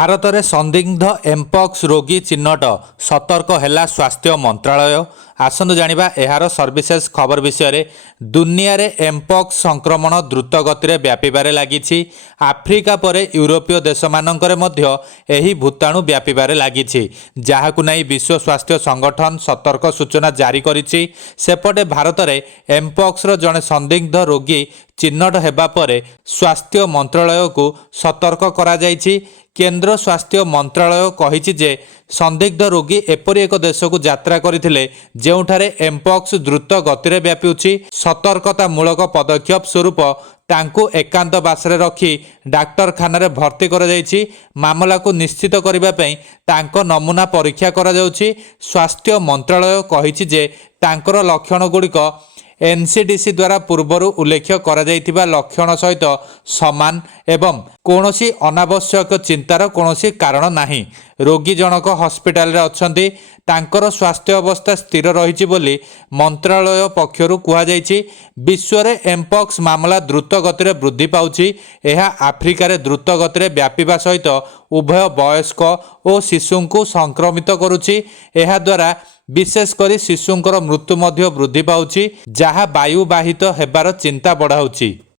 भारत में संदिग्ध एमपॉक्स रोगी चिन्हट सतर्क हैला स्वास्थ्य मंत्रालय। आसंतु जानिबा एहार सर्विसेस खबर विषय रे। दुनिया रे एमपॉक्स संक्रमण द्रुत गति व्यापीबारे लागिछि। आफ्रिका परे यूरोपीय देश मानकरे मध्य एही भूताणु व्यापीबारे लागिछि, जाहाकु नै विश्व स्वास्थ्य संगठन सतर्क सूचना जारी करिछि। सेपटे भारत में एमपॉक्स रो जणे संदिग्ध रोगी चिन्हट हेबा परे स्वास्थ्य मंत्रालय को सतर्क करा जाइछि। केंद्र स्वास्थ्य मंत्रालय कहिछि जे संदिग्ध रोगी एपरि एक देश को यात्रा करथिले जेउठारे एमपॉक्स द्रुत गति व्यापी। सतर्कतामूलक पदक्षेप स्वरूप तांकु एकांत बासरे रखी डाक्तरखाना रे भर्ती करा जाइछि। मामला को निश्चित करिबा पई तांको नमूना परीक्षा करा जाउछि। स्वास्थ्य मंत्रालय कहिछि जे तांकर लक्षण गुड़िक एनसीडीसी द्वारा पूर्वर उल्लेख करा जाइतिबा लक्षण सहित समान एवं कौनसी अनावश्यक चिंतार कौनसी कारण नाही। रोगी जनक हस्पिटाल रे अछंती, तांकर स्वास्थ्य अवस्था स्थिर रहिछि बोली मंत्रालय पक्षरु कुहा जाइछि। विश्व रे एमपॉक्स मामला द्रुत गति रे वृद्धि पाउछि। एहा आफ्रिका रे द्रुत गति रे व्यापीबा सहित उभय वयस्क और शिशुंकु संक्रमित करुछि। एहा द्वारा विशेषकर शिशुंकर मृत्यु मध्य वृद्धि पाउछि, जहा वायुबाहित हेबार चिंता बढ़ाउछि।